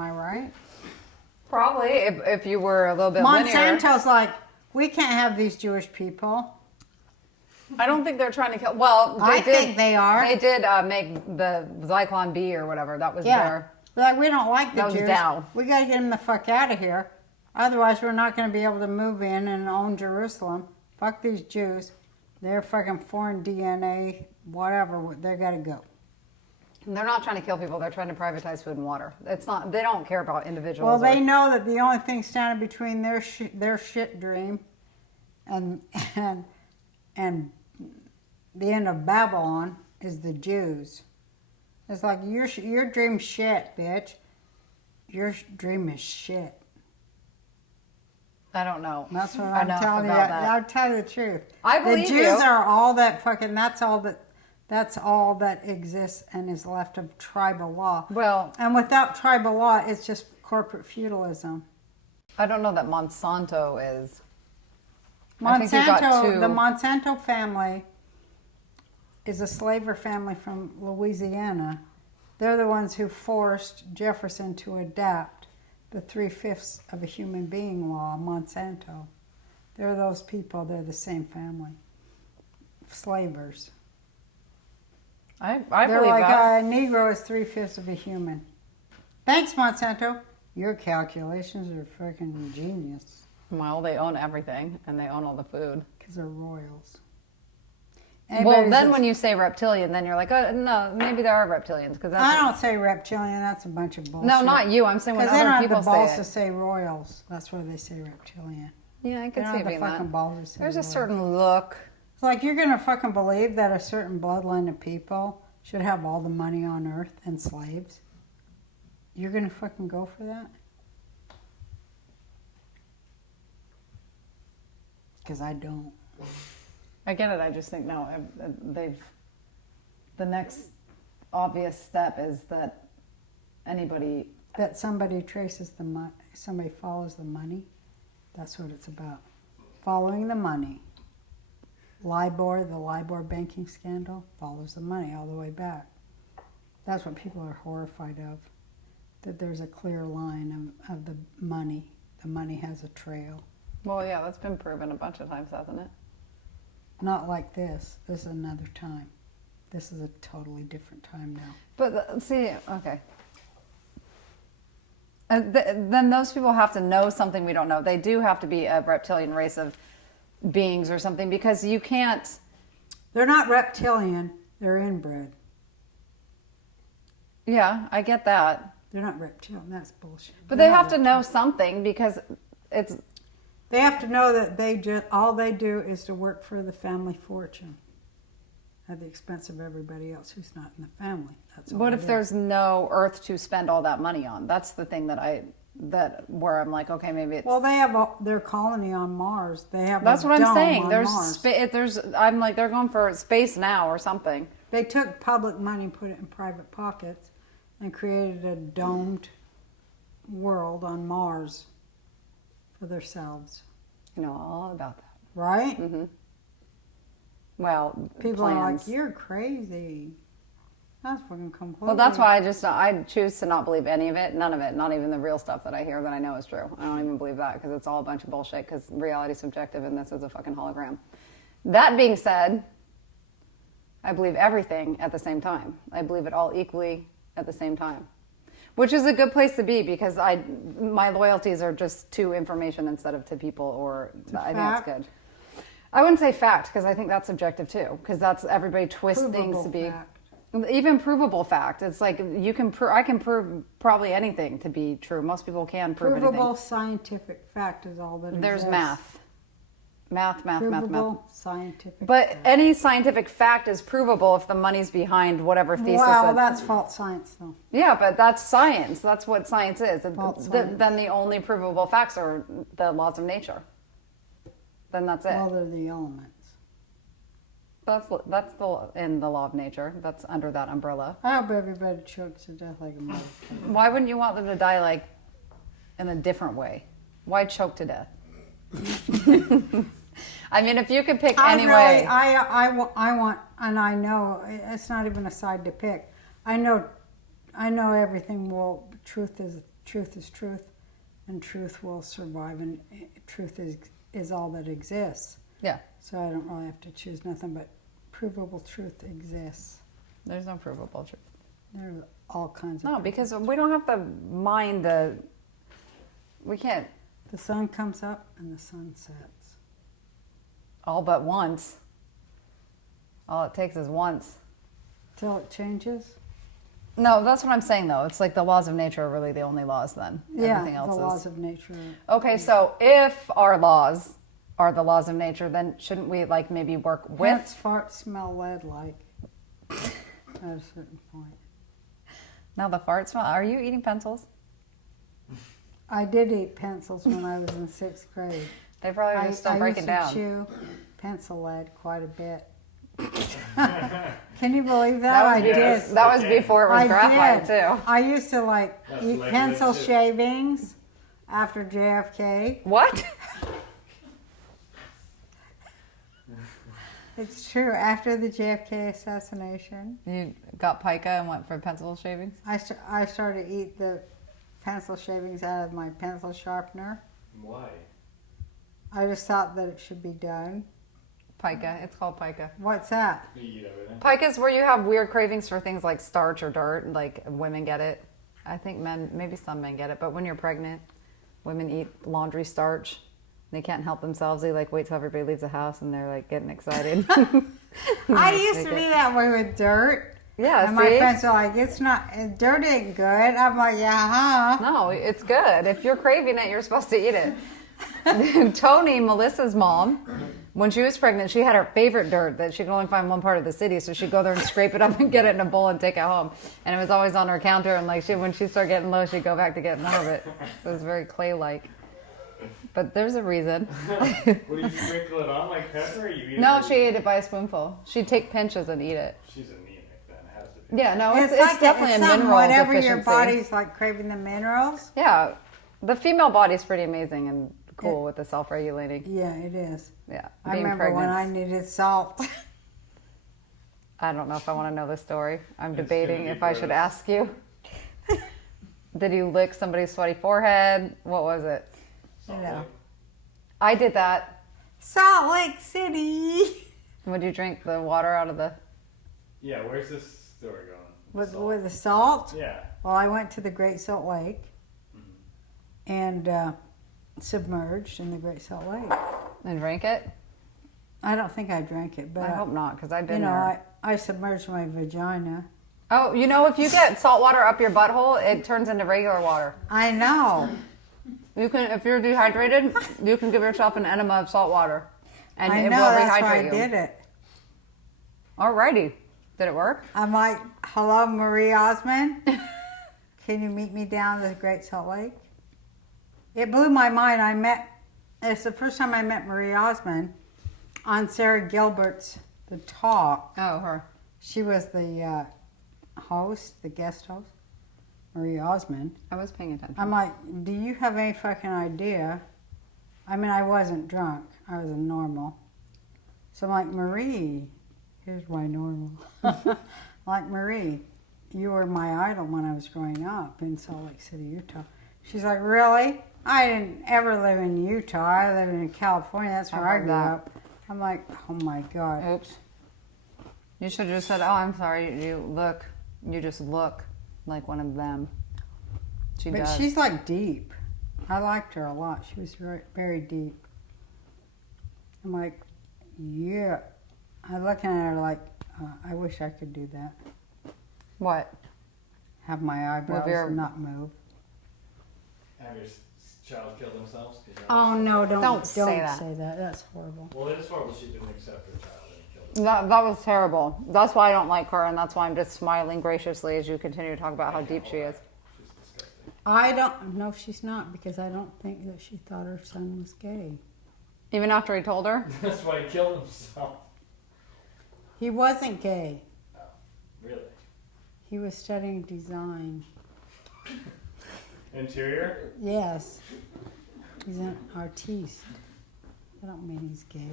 Am I right? Probably, if you were a little bit linear. Monsanto's like, we can't have these Jewish people. I don't think they're trying to kill. Well, I think they are. They did make the Zyklon B or whatever. That was their. Like, we don't like the That was Jews. Dow. We got to get them the fuck out of here. Otherwise, we're not going to be able to move in and own Jerusalem. Fuck these Jews. They're fucking foreign DNA, whatever. They got to go. They're not trying to kill people. They're trying to privatize food and water. It's not. They don't care about individuals. Well, they know that the only thing standing between their shit dream and the end of Babylon is the Jews. It's like your dream's shit, bitch. Your dream is shit. I don't know. That's what I'm telling you. I'll tell you the truth. I believe the Jews are all that fucking. That's all that exists and is left of tribal law. Well, and without tribal law, it's just corporate feudalism. I don't know that Monsanto is. Monsanto, the Monsanto family is a slaver family from Louisiana. They're the ones who forced Jefferson to adapt the 3/5 of a human being law, Monsanto. They're those people. They're the same family. Slavers. I They're believe like that. a Negro is 3/5 of a human. Thanks, Monsanto. Your calculations are freaking genius. Well, they own everything, and they own all the food. Because they're royals. Well, then when you say reptilian, then you're like, oh, no, maybe there are reptilians. Cause I don't say reptilian. That's a bunch of bullshit. No, not you. I'm saying when other people say it. Because they don't have the balls to say royals. That's why they say reptilian. Yeah, I could see the being fucking that. balls to say There's royals. a certain look. It's like you're going to fucking believe that a certain bloodline of people should have all the money on earth and slaves? You're going to fucking go for that? Because I don't. I get it. I just think no. The next obvious step is that that somebody traces the money, somebody follows the money. That's what it's about. Following the money. The LIBOR banking scandal follows the money all the way back. That's what people are horrified of. That there's a clear line of the money. The money has a trail. Well, yeah, that's been proven a bunch of times, hasn't it? Not like this. This is another time. This is a totally different time now. But see, okay. Then those people have to know something we don't know. They do have to be a reptilian race of beings or something because you can't. They're not reptilian. They're inbred. Yeah, I get that. They're not reptilian. That's bullshit. But they have to know something because it's. They have to know that all they do is to work for the family fortune at the expense of everybody else who's not in the family. That's all. What if there's no earth to spend all that money on? That's the thing where I'm like, okay, maybe it's. Well, they have their colony on Mars. They have. That's what I'm saying. There's I'm like, they're going for space now or something. They took public money, put it in private pockets, and created a domed world on Mars for themselves. You know all about that. Right? Mm-hmm. Well, people are like, you're crazy. That's fucking completely. Well, that's why I choose to not believe any of it, none of it, not even the real stuff that I hear that I know is true. I don't even believe that because it's all a bunch of bullshit because reality is subjective and this is a fucking hologram. That being said, I believe everything at the same time. I believe it all equally at the same time. Which is a good place to be because my loyalties are just to information instead of to people or I think that's good. I wouldn't say fact because I think that's subjective too because that's everybody twists things to be fact. Even provable fact. It's like I can prove probably anything to be true. Most people can prove provable anything. scientific fact is all that There's exists. math. Provable scientific But fact. any scientific fact is provable if the money's behind whatever thesis. Well, that's false science, though. Yeah, but that's science. That's what science is. False Then science. the only provable facts are the laws of nature. Then that's it. Well, they're the elements. That's in the law of nature. That's under that umbrella. I hope everybody chokes to death like a motherfucker. Why wouldn't you want them to die like in a different way? Why choke to death? I mean, if you could pick any way. I want, and I know it's not even a side to pick. I know everything. Well, truth is truth is truth, and truth will survive, and truth is all that exists. Yeah. So I don't really have to choose nothing, but provable truth exists. There's no provable truth. There are all kinds of. No, because we don't have to mind the. We can't. The sun comes up and the sun sets. All but once. All it takes is once. Till it changes. No, that's what I'm saying though. It's like the laws of nature are really the only laws then. Yeah, Everything else the is. laws of nature. Okay, so if our laws are the laws of nature, then shouldn't we like maybe work with? Pants farts smell lead like at a certain point. Now the fart smell. Are you eating pencils? I did eat pencils when I was in 6th grade. They probably just still breaking I down. used to chew pencil lead quite a bit. Can you believe that? That was, I did. that was before it was I graphite did. too. I used to eat like pencil lead, too. shavings after JFK. What? It's true. After the JFK assassination, You got pica and went for pencil shavings? I started to eat the pencil shavings out of my pencil sharpener. Why? I just thought that it should be done. Pica. It's called pica. What's that? You eat everything. Pica is where you have weird cravings for things like starch or dirt. Like women get it. I think men, maybe some men get it, but when you're pregnant, women eat laundry starch. They can't help themselves. They like wait till everybody leaves the house and they're like getting excited. I used to be that way with dirt. Yeah, And my see? friends are like, it's not, dirt ain't good. I'm like, yeah, huh? No, it's good. If you're craving it, you're supposed to eat it. Tony, Melissa's mom, when she was pregnant, she had her favorite dirt that she could only find one part of the city, so she'd go there and scrape it up and get it in a bowl and take it home. And it was always on her counter, and like when she started getting low, she'd go back to get more of it. It was very clay-like. But there's a reason. What do you sprinkle it on like pepper? Or you eat No, it? she ate it by a spoonful. She'd take pinches and eat it. She's anemic then. It has to be. Yeah, no, it's like definitely it's a something, mineral whatever deficiency. your body's like craving the minerals. Yeah, the female body's pretty amazing and cool with the self-regulating. Yeah, it is. Yeah, I being remember when I pregnant's- needed salt. I don't know if I want to know the story. I'm It's debating gonna be if I should gross. ask you. Did you lick somebody's sweaty forehead? What was it? You know. I did that. Salt Lake City. Would you drink the water out of the... Yeah, where's this story going? With the salt. Yeah. Well, I went to the Great Salt Lake and submerged in the Great Salt Lake. And drank it? I don't think I drank it, but I hope not, because I've you been know, there. I submerged my vagina. Oh, you know, if you get salt water up your butthole, it turns into regular water. I know. You can, if you're dehydrated, you can give yourself an enema of salt water, and I it know, will that's rehydrate why I you. did it. Alrighty, did it work? I'm like, hello, Marie Osmond. Can you meet me down the Great Salt Lake? It blew my mind. It's the first time I met Marie Osmond on Sarah Gilbert's The Talk. Oh, her. She was the host, the guest host, Marie Osmond. I was paying attention. I'm like, do you have any fucking idea? I mean, I wasn't drunk. I was a normal. So I'm like, Marie, here's my normal. Like, Marie, you were my idol when I was growing up in Salt Lake City, Utah. She's like, really? I didn't ever live in Utah. I lived in California. That's where I heard grew that. up. I'm like, oh my God. Oops. You should have just said, oh, I'm sorry, you just look like one of them. She But does. she's like deep. I liked her a lot. She was very, very deep. I'm like, yeah. I'm looking at her like, I wish I could do that. What? Have my eyebrows your- not move. Have your child kill themselves? 'Cause you're- Oh no! Don't say that. say that. That's horrible. Well, it is horrible she didn't accept her child and killed her. That was terrible. That's why I don't like her, and that's why I'm just smiling graciously as you continue to talk about how deep she is. She's disgusting. I don't know if she's not because I don't think that she thought her son was gay. Even after he told her? That's why he killed himself. He wasn't gay. Oh, really? He was studying design. Interior? Yes, he's an artiste. I don't mean he's gay.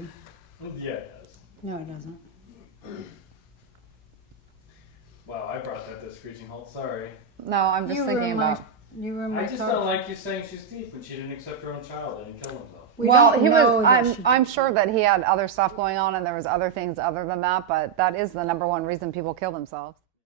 Yeah, it does. No, it doesn't. Wow, I brought that to screeching halt. Sorry. No, I'm just You thinking ruined my about... You were my I just coach. don't like you saying she's thief when she didn't accept her own child and kill himself. We well, don't he know was. that she I'm did. sure that he had other stuff going on, and there was other things other than that. But that is the number one reason people kill themselves.